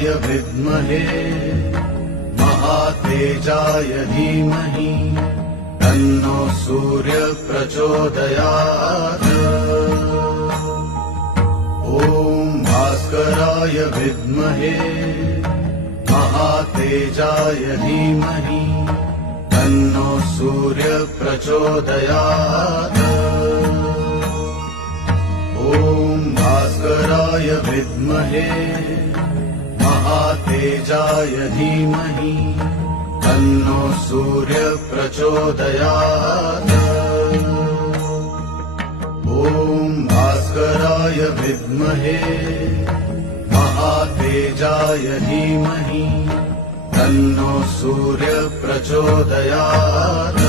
भास्कराय विद्महे महातेजाय धीमहि तन्नो सूर्य प्रचोदयात्। ॐ भास्कराय विद्महे महातेजाय धीमहि तन्नो सूर्य प्रचोदयात्। ॐ भास्कराय विद्महे महातेजाय धीमहि तन्नो सूर्य प्रचोदयात्। ॐ भास्कराय विद्महे महातेजाय धीमहि तन्नो सूर्य प्रचोदयात्।